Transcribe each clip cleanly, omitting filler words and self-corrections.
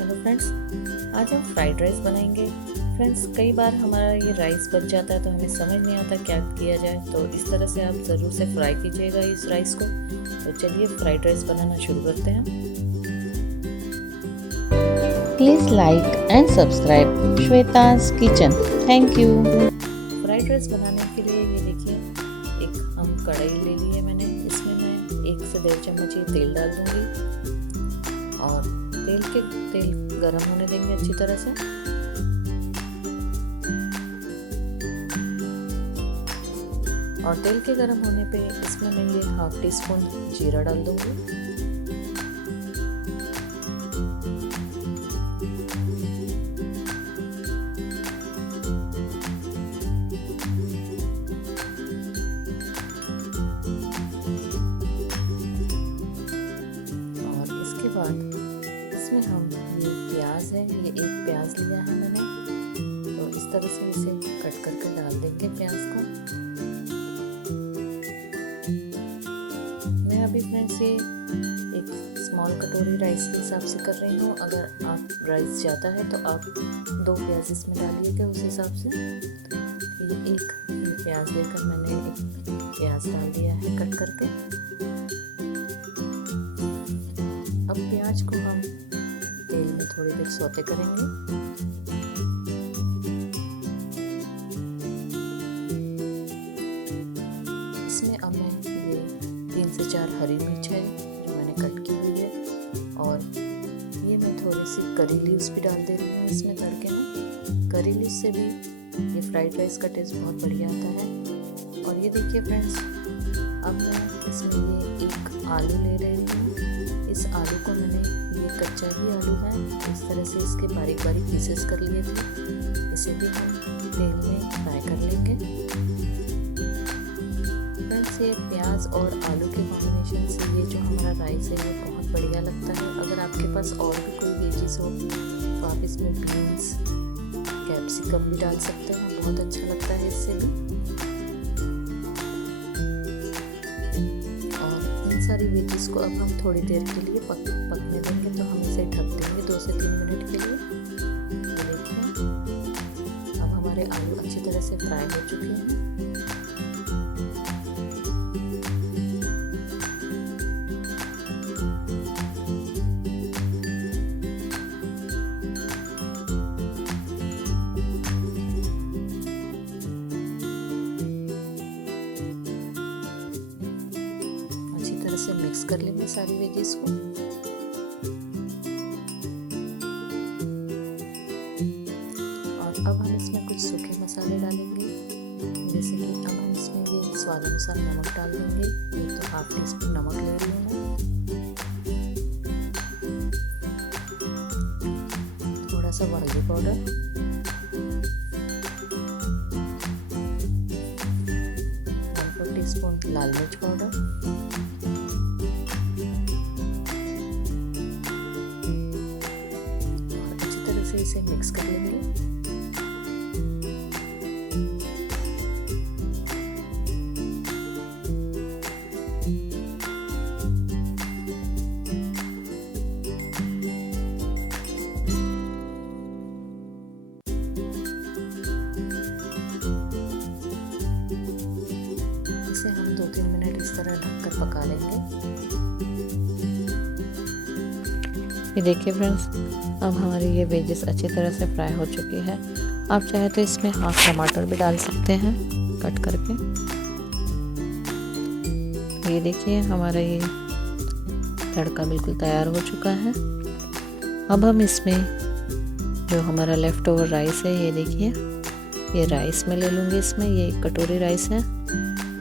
Hello friends, आज हम fried rice बनाएंगे। फ्रेंड्स, कई बार हमारा ये राइस बच जाता है तो हमें समझ नहीं आता क्या किया जाए। तो इस तरह से आप ज़रूर से फ्राई कीजिएगा इस राइस को। तो चलिए फ्राइड राइस बनाना शुरू करते हैं। Please like and subscribe Shweta's Kitchen. Thank you. Fried rice बनाने के लिए ये देखिए, एक हम कढ़ाई ले ली है मैंने। इसमें मैं 1 से 1.5 चम्मच ये तेल डाल दूँगी और तेल गरम होने देंगे अच्छी तरह से। और तेल के गरम होने पे इसमें मैं ये 1/2 टीस्पून जीरा डाल दूंगी। और इसके बाद इसमें हम ये प्याज है, ये 1 प्याज लिया है मैंने। तो इस तरह से इसे कट करके डाल देंगे प्याज को। मैं अभी फ्रेंड्स ये एक स्मॉल कटोरी राइस के हिसाब से कर रही हूँ। अगर आप राइस ज़्यादा है तो आप 2 प्याज इसमें डालिएगा उस हिसाब से। ये प्याज लेकर मैंने एक प्याज डाल दिया है कट करके। अब प्याज को हम तेल में थोड़ी देर सौते करेंगे। इसमें अब मैं ये 3 से 4 हरी मिर्च है जो मैंने कट की हुई है, और ये मैं थोड़ी सी करी लीव्स भी डाल दे रही हूँ इसमें तड़के में। करी लीव्स से भी ये फ्राइड राइस का टेस्ट बहुत बढ़िया आता है। और ये देखिए फ्रेंड्स, अब मैं इसमें ये 1 आलू ले रही हूँ। इस आलू को मैंने, ये कच्चा ही आलू है, इस तरह से इसके बारीक बारीक पीसेस कर लिए थे। इसे भी हम तेल में फ्राई कर लेंगे। फ्रेंड्स, ये प्याज और आलू के कॉम्बिनेशन से ये जो हमारा राइस है ये बहुत बढ़िया लगता है। अगर आपके पास और भी कोई वेजीज हो तो आप इसमें बीन्स, कैप्सिकम भी डाल सकते हैं, बहुत अच्छा लगता है इससे भी। सारी वेजिस को अब हम थोड़ी देर के लिए पकने देंगे। तो हम इसे ढक देंगे 2 से 3 मिनट के लिए। तो देखिए, अब हमारे आलू अच्छी तरह से फ्राई हो चुके हैं। से मिक्स कर लेंगे सारी वेजिस को। और अब हम इसमें कुछ सूखे मसाले डालेंगे, जैसे कि अब हम इसमें ये स्वाद अनुसार नमक डाल देंगे। एक तो 1/2 टीस्पून नमक ले रही हूँ मैं। थोड़ा सा हल्दी पाउडर, 1/4 टीस्पून लाल मिर्च पाउडर, इसे मिक्स कर लेंगे। इसे हम 2-3 मिनट इस तरह ढककर पका लेंगे। ये देखिए फ्रेंड्स, अब हमारी ये वेजेस अच्छी तरह से फ्राई हो चुकी है। आप चाहे तो इसमें 1/2 टमाटर भी डाल सकते हैं कट करके। तो ये देखिए, हमारा ये तड़का बिल्कुल तैयार हो चुका है। अब हम इसमें जो हमारा लेफ्ट ओवर राइस है, ये देखिए, ये राइस मैं ले लूँगी। इसमें ये 1 कटोरी राइस है।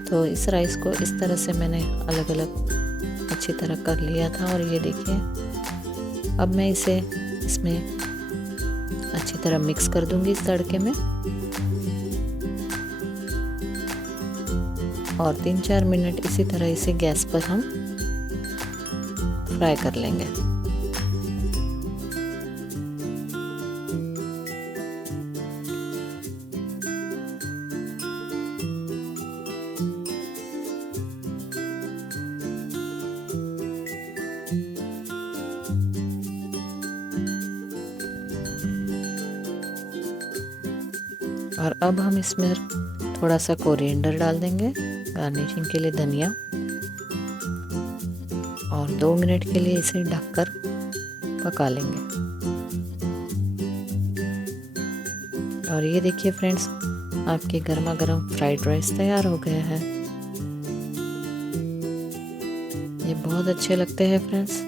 तो इस राइस को इस तरह से मैंने अलग अलग अच्छी तरह कर लिया था। और ये देखिए, अब मैं इसे इसमें अच्छी तरह मिक्स कर दूंगी इस तड़के में। और 3-4 मिनट इसी तरह इसे गैस पर हम फ्राई कर लेंगे। और अब हम इसमें थोड़ा सा कोरिएंडर डाल देंगे, गार्निशिंग के लिए धनिया, और 2 मिनट के लिए इसे ढककर पका लेंगे। और ये देखिए फ्रेंड्स, आपके गर्मा गर्म फ्राइड राइस तैयार हो गया है। ये बहुत अच्छे लगते हैं फ्रेंड्स।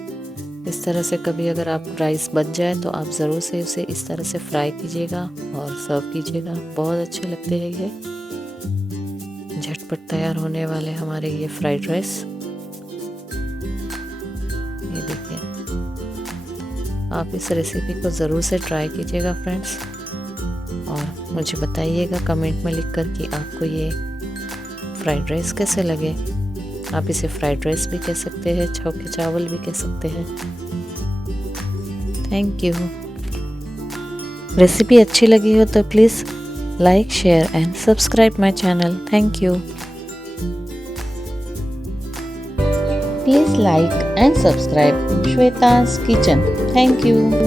इस तरह से कभी अगर आप राइस बच जाए तो आप ज़रूर से उसे इस तरह से फ्राई कीजिएगा और सर्व कीजिएगा। बहुत अच्छे लगते हैं ये। झटपट तैयार होने वाले हमारे ये फ्राइड राइस। ये देखिए, आप इस रेसिपी को ज़रूर से ट्राई कीजिएगा फ्रेंड्स, और मुझे बताइएगा कमेंट में लिखकर कि आपको ये फ्राइड राइस कैसे लगे। आप इसे फ्राइड राइस भी कह सकते हैं, छौके चावल भी कह सकते हैं। Thank you. रेसिपी अच्छी लगी हो तो please like, share and subscribe my channel. Thank you. Please like and subscribe Shweta's kitchen. Thank you.